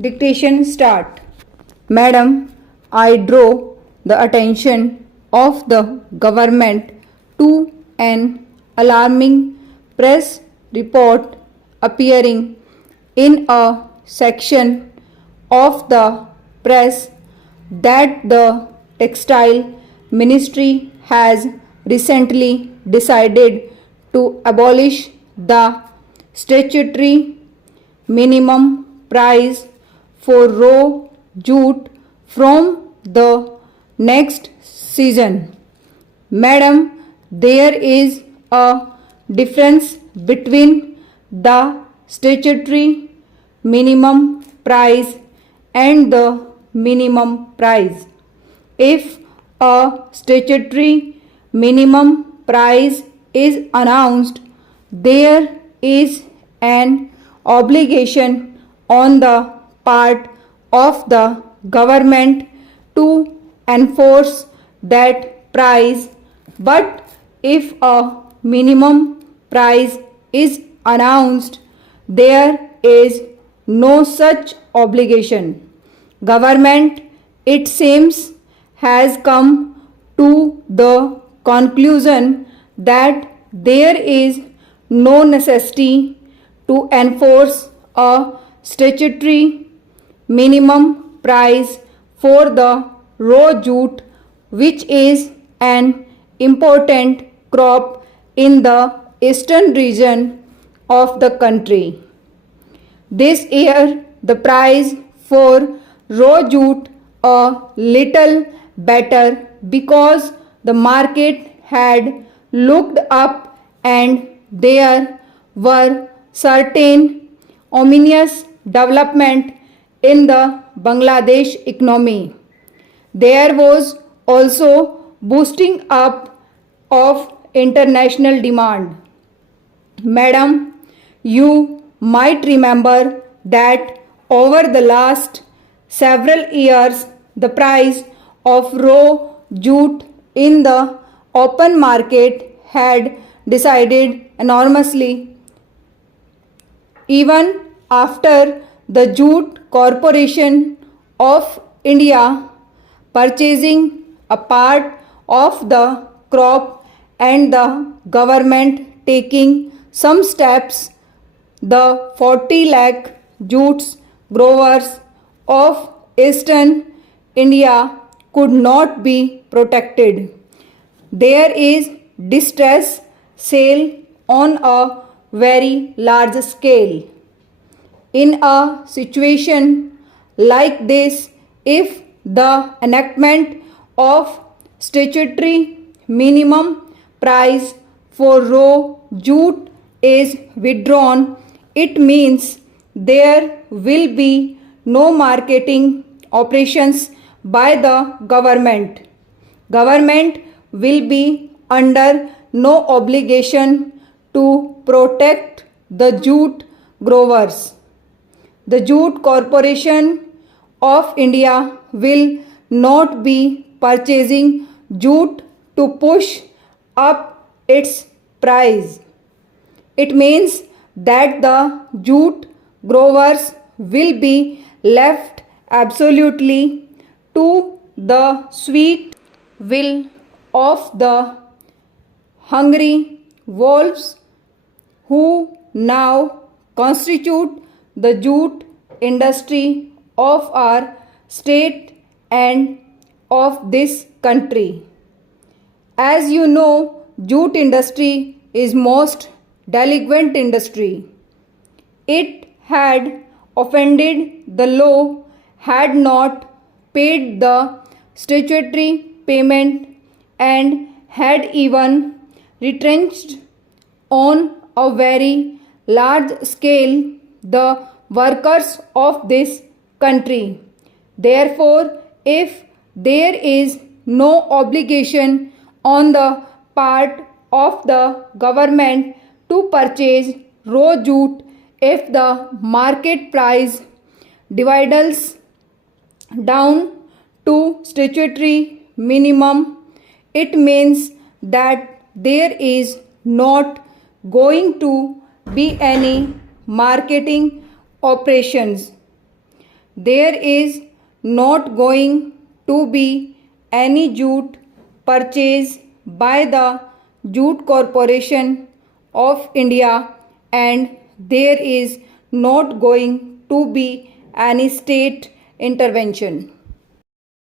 Dictation start. Madam, I draw the attention of the government to an alarming press report appearing in a section of the press that the Textile Ministry has recently decided to abolish the statutory minimum price for raw jute from the next season. Madam, there is a difference between the statutory minimum price and the minimum price. If a statutory minimum price is announced, there is an obligation on the part of the government to enforce that price, but if a minimum price is announced, there is no such obligation. Government, it seems, has come to the conclusion that there is no necessity to enforce a statutory minimum price for the raw jute, which is an important crop in the eastern region of the country. This year, the price for raw jute a little better because the market had looked up and there were certain ominous development in the Bangladesh economy. There was also boosting up of international demand. Madam, you might remember that over the last several years, the price of raw jute in the open market had decided enormously. Even after the Jute Corporation of India purchasing a part of the crop and the government taking some steps, the 40 lakh jute growers of eastern India could not be protected. There is distress sale on a very large scale. In a situation like this, if the enactment of statutory minimum price for raw jute is withdrawn, it means there will be no marketing operations by the government. Government will be under no obligation to protect the jute growers. The Jute Corporation of India will not be purchasing jute to push up its price. It means that the jute growers will be left absolutely to the sweet will of the hungry wolves who now constitute the jute industry of our state and of this country. As you know, jute industry is most delinquent industry. It had offended the law, had not paid the statutory payment, and had even retrenched on a very large scale the workers of this country. Therefore, if there is no obligation on the part of the government to purchase raw jute, if the market price dwindles down to statutory minimum, it means that there is not going to be any marketing operations. there is not going to be any jute purchased by the Jute Corporation of India, and there is not going to be any state intervention.